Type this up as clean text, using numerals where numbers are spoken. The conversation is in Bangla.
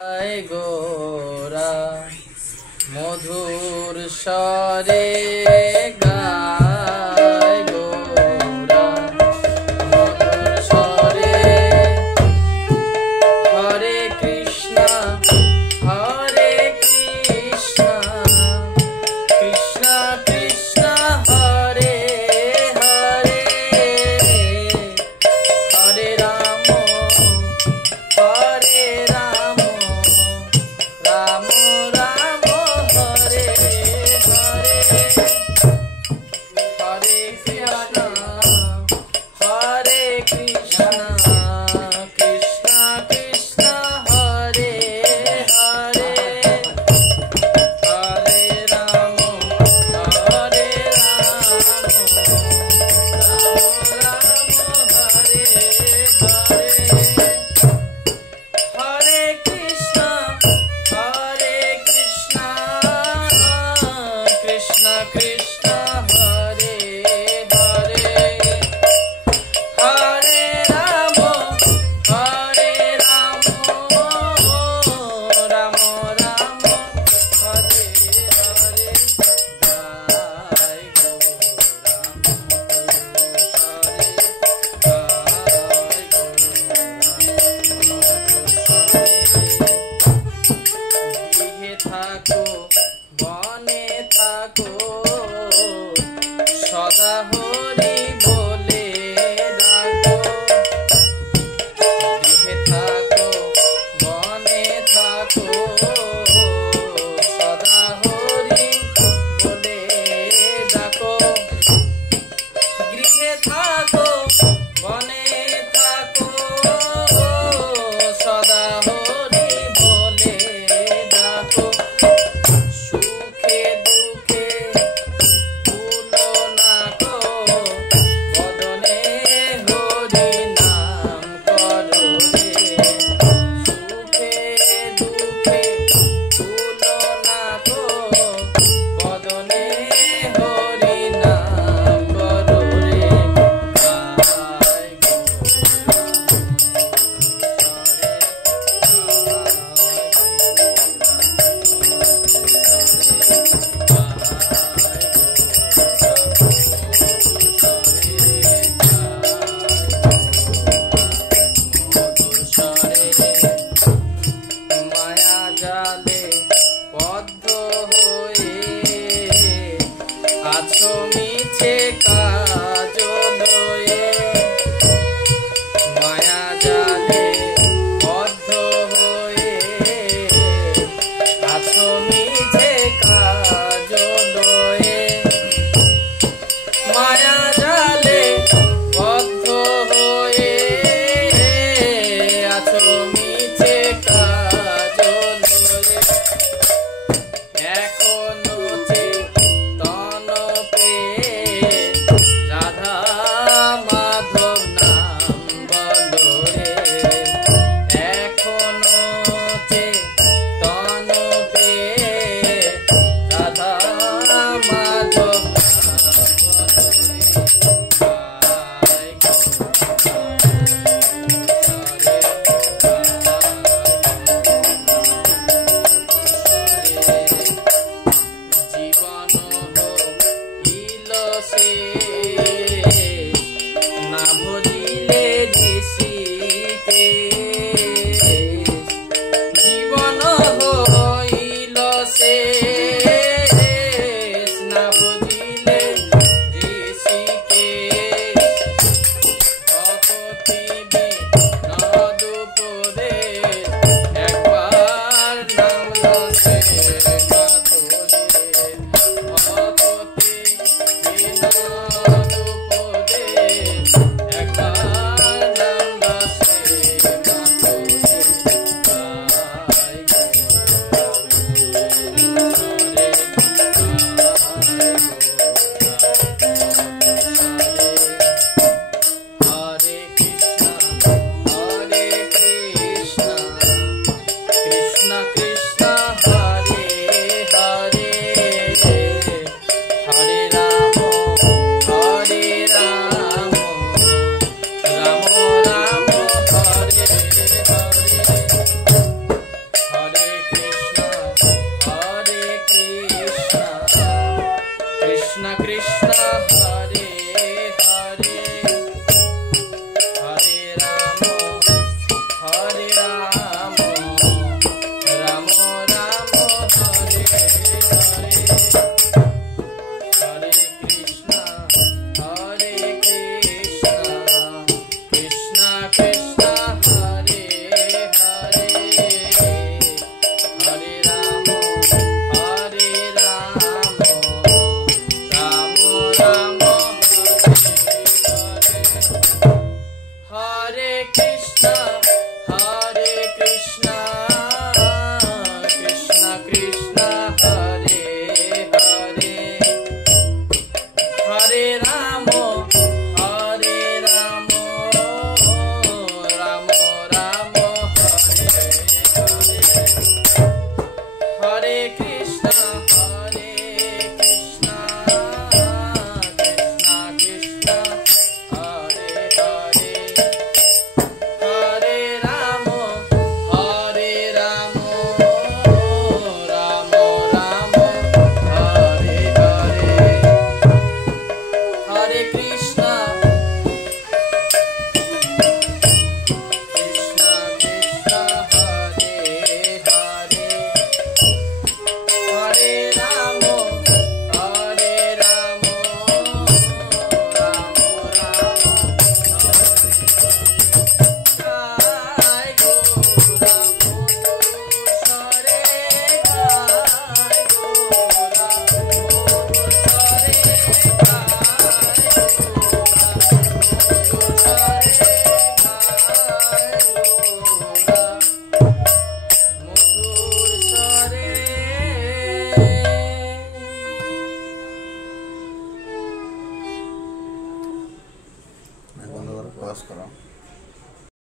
গোরা মধুর স্বরে গায় গোরা মধুর স্বরে হরে কৃষ্ণ কৃষ্ণ কৃষ্ণ হরে হরে হরে রাম হরে রাম রাম রাম হরে হরে হরে কৃষ্ণ কৃষ্ণ কৃষ্ণ হরে হরে হরে রাম হরে Ram Ram Hare Hare Hare Krishna, Krishna Krishna, Hare Hare, Hare Rama, Rama Rama, Hare Hare, Jai গৃহে থাকো বনে থাকো সদা হরি বলে ডাকো গৃহে থাকো বনে থাকো সদা হরি বলে ডাকো গৃহে থাকো বনে থাকো সদা হরি বলে ডাকো সুখে দুঃখে ভুলো না গো বদনে হরি নাম করো রে সুখে দুঃখে ভুলো না গো বদনে হরি নাম করো রে মায়া জালে বদ্ধ হয়ে আছো মিছে কাজ লয়ে মায়া জালে বদ্ধ হয়ে আছো মিছে কাজ লয়ে মায়া জালে বদ্ধ হয়ে আছো মিছে কাজ লয়ে করো।